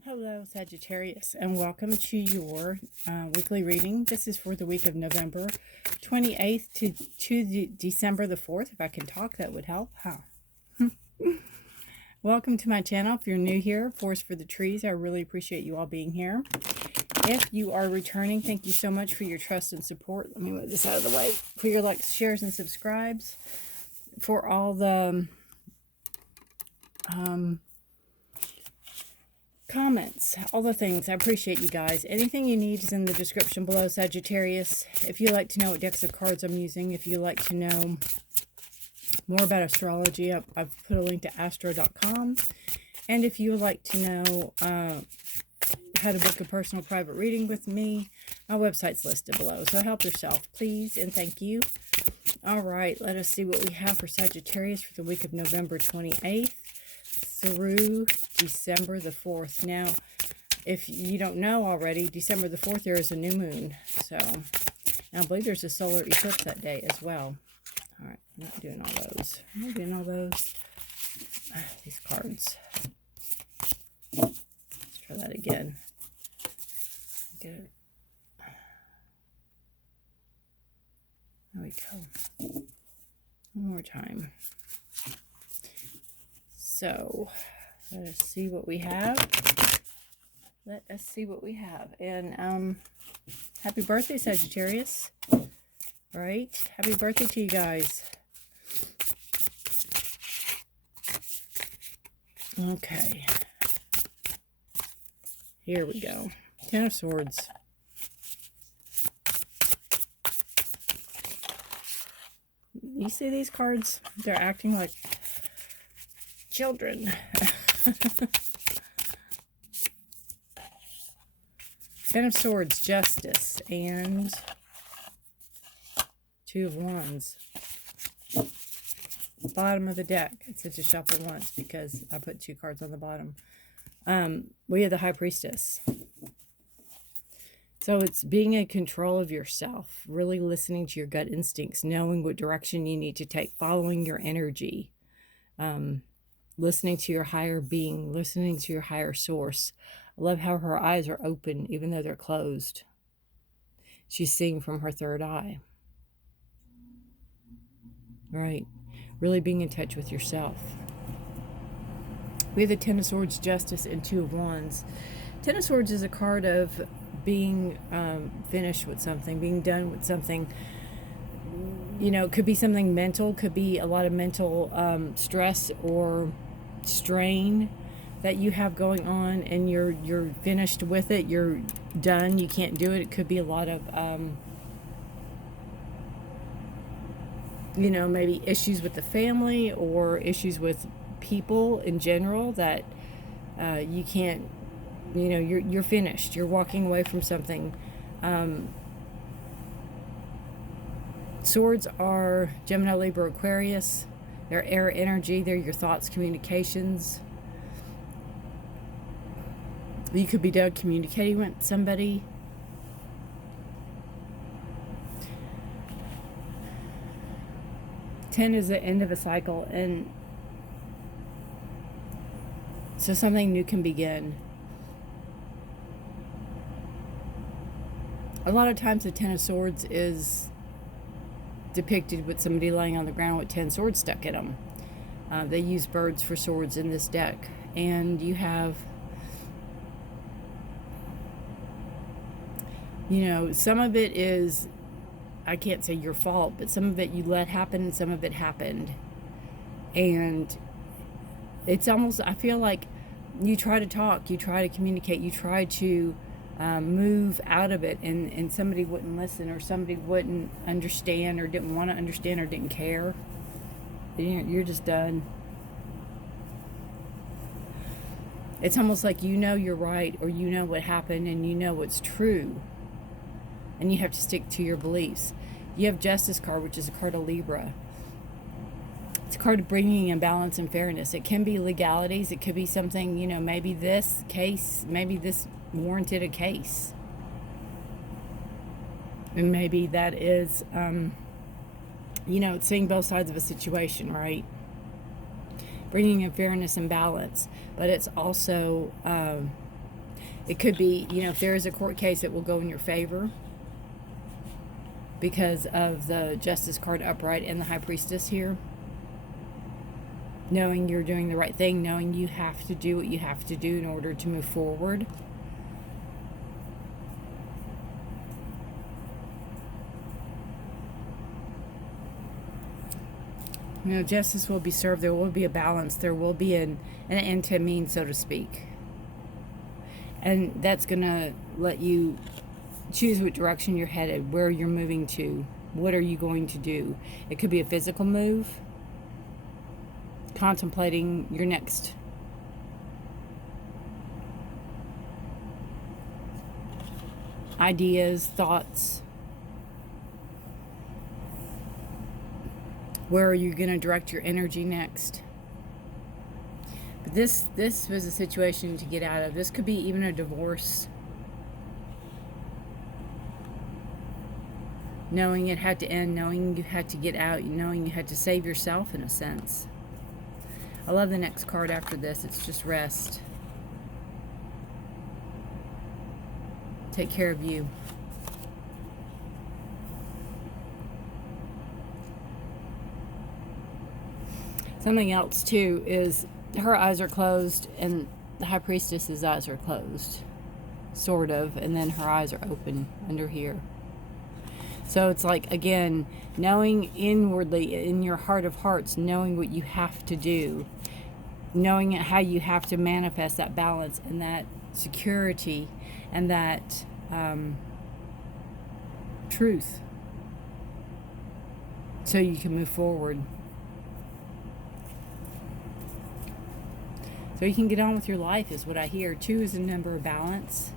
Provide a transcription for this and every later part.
Hello, Sagittarius, and welcome to your weekly reading. This is for the week of November 28th to December the 4th. If I can talk, that would help, huh? Welcome to my channel. If you're new here, Forest for the Trees, I really appreciate you all being here. If you are returning, thank you so much for your trust and support. Let me move this out of the way. For your likes, shares, and subscribes. For all the comments, all the things. I appreciate you guys. Anything you need is in the description below, Sagittarius. If you like to know what decks of cards I'm using, if you like to know more about astrology, I've put a link to astro.com. And if you would like to know how to book a personal private reading with me, my website's listed below. So help yourself, please, and thank you. All right, let us see what we have for Sagittarius for the week of November 28th. Through December the 4th. Now, if you don't know already, December the 4th, there is a new moon. So, and I believe there's a solar eclipse that day as well. All right, I'm not doing all those. I'm not doing all those. These cards. Let's try that again. Get it. There we go. One more time. So, let us see what we have. Let us see what we have. And happy birthday, Sagittarius. Right? Happy birthday to you guys. Okay. Here we go. Ten of Swords. You see these cards? They're acting like children. Ten of Swords, Justice, and Two of Wands. Bottom of the deck. It said to shuffle once because I put two cards on the bottom. We have the High Priestess. So it's being in control of yourself, really listening to your gut instincts, knowing what direction you need to take, following your energy. Listening to your higher being, listening to your higher source. I love how her eyes are open even though they're closed. She's seeing from her third eye. Right. Really being in touch with yourself. We have the Ten of Swords, Justice, and Two of Wands. Ten of Swords is a card of being finished with something, being done with something. You know, it could be something mental, could be a lot of mental stress or strain that you have going on, and you're finished with it, you're done, you can't do it. It could be a lot of you know, maybe issues with the family or issues with people in general that you can't, you know, you're finished, you're walking away from something. Swords are Gemini, Libra, Aquarius. They're air energy. They're your thoughts, communications. You could be done communicating with somebody. Ten is the end of a cycle, and so something new can begin. A lot of times the Ten of Swords is depicted with somebody laying on the ground with 10 swords stuck in them. They use birds for swords in this deck. And you have, you know, some of it is, I can't say your fault, but some of it you let happen and some of it happened. And it's almost, I feel like you try to talk, you try to communicate, you try to move out of it, and somebody wouldn't listen, or somebody wouldn't understand, or didn't want to understand, or didn't care. You're just done. It's almost like you know you're right, or you know what happened, and you know what's true, and you have to stick to your beliefs. You have Justice card, which is a card of Libra. It's a card of bringing in balance and fairness. It can be legalities. It could be something, you know, maybe this case, maybe this warranted a case. And maybe that is, you know, it's seeing both sides of a situation, right? Bringing in fairness and balance. But it's also It could be, you know, if there is a court case, it will go in your favor because of the Justice card upright and the High Priestess here. Knowing you're doing the right thing, knowing you have to do what you have to do in order to move forward. You know, justice will be served. There will be a balance. There will be an end to mean, so to speak. And that's going to let you choose what direction you're headed, where you're moving to, what are you going to do. It could be a physical move, contemplating your next ideas, thoughts. Where are you going to direct your energy next? But this was a situation to get out of. This could be even a divorce. Knowing it had to end, knowing you had to get out, knowing you had to save yourself in a sense. I love the next card after this. It's just rest. Take care of you. Something else too is her eyes are closed and the High Priestess's eyes are closed, sort of, and then her eyes are open under here. So it's like, again, knowing inwardly in your heart of hearts, knowing what you have to do, knowing how you have to manifest that balance and that security and that truth so you can move forward. So you can get on with your life is what I hear. 2 is a number of balance.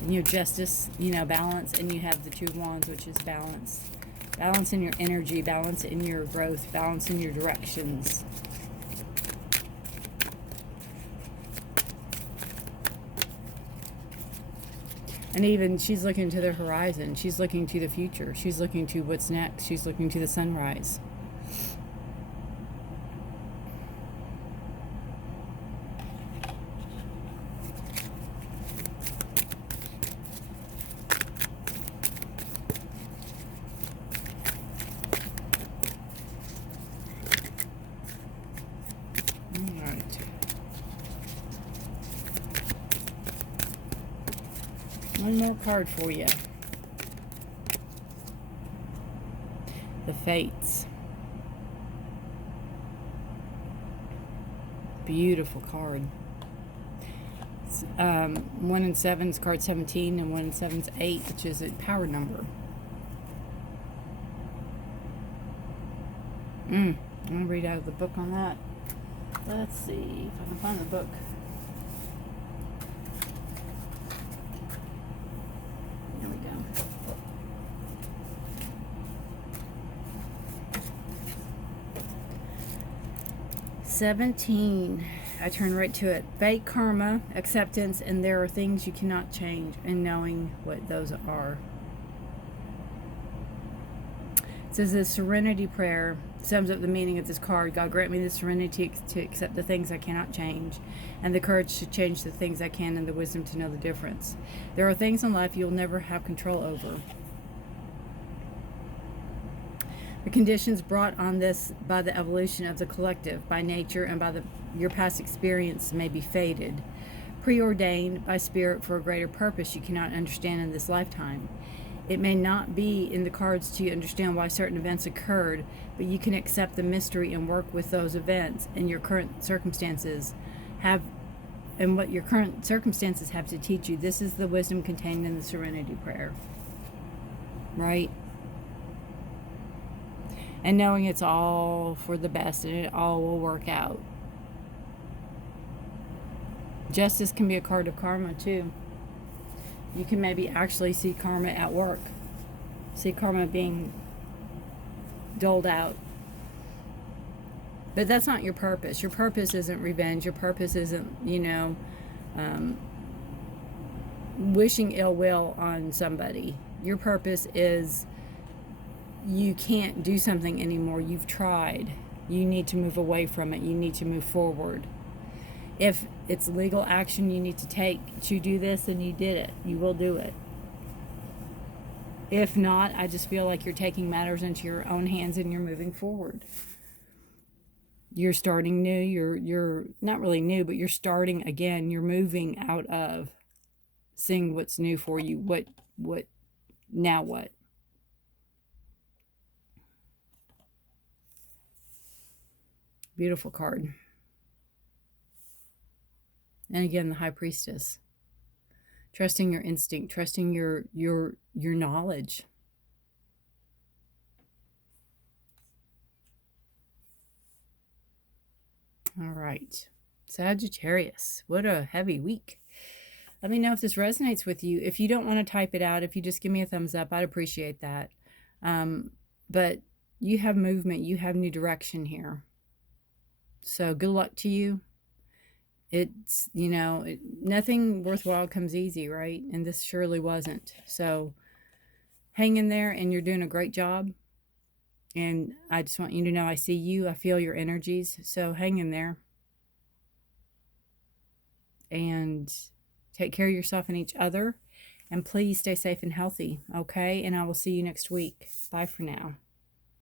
And you have justice, you know, balance, and you have the 2 of Wands, which is balance. Balance in your energy, balance in your growth, balance in your directions. And even she's looking to the horizon. She's looking to the future. She's looking to what's next. She's looking to the sunrise. All right. One more card for you. The Fates. Beautiful card. It's, 1 and 7 is card 17, and 1 and 7 is 8, which is a power number. I'm going to read out of the book on that. Let's see if I can find the book. There we go. (17). I turn right to it. Fate, karma, acceptance, and there are things you cannot change, and knowing what those are. It says the serenity prayer sums up the meaning of this card. God, grant me the serenity to accept the things I cannot change, and the courage to change the things I can, and the wisdom to know the difference. There are things in life you'll never have control over. The conditions brought on this by the evolution of the collective, by nature, and by your past experience may be fated, preordained by spirit for a greater purpose you cannot understand in this lifetime. It may not be in the cards to understand why certain events occurred, but you can accept the mystery and work with those events and your current circumstances have, and what your current circumstances have to teach you. This is the wisdom contained in the serenity prayer, right? And knowing it's all for the best and it all will work out. Justice can be a card of karma too. You can maybe actually see karma at work. See karma being doled out. But that's not your purpose. Your purpose isn't revenge. Your purpose isn't, wishing ill will on somebody. Your purpose is you can't do something anymore. You've tried. You need to move away from it. You need to move forward. If it's legal action you need to take to do this, and you did it, you will do it. If not, I just feel like you're taking matters into your own hands and you're moving forward. You're starting new. You're not really new, but you're starting again. You're moving out of seeing what's new for you. What now what? Beautiful card. And again, the High Priestess. Trusting your instinct, trusting your knowledge. All right. Sagittarius. What a heavy week. Let me know if this resonates with you. If you don't want to type it out, if you just give me a thumbs up, I'd appreciate that. But you have movement. You have new direction here. So good luck to you. It's, you know, nothing worthwhile comes easy, right? And this surely wasn't. So hang in there, and you're doing a great job. And I just want you to know I see you. I feel your energies. So hang in there. And take care of yourself and each other. And please stay safe and healthy, okay? And I will see you next week. Bye for now.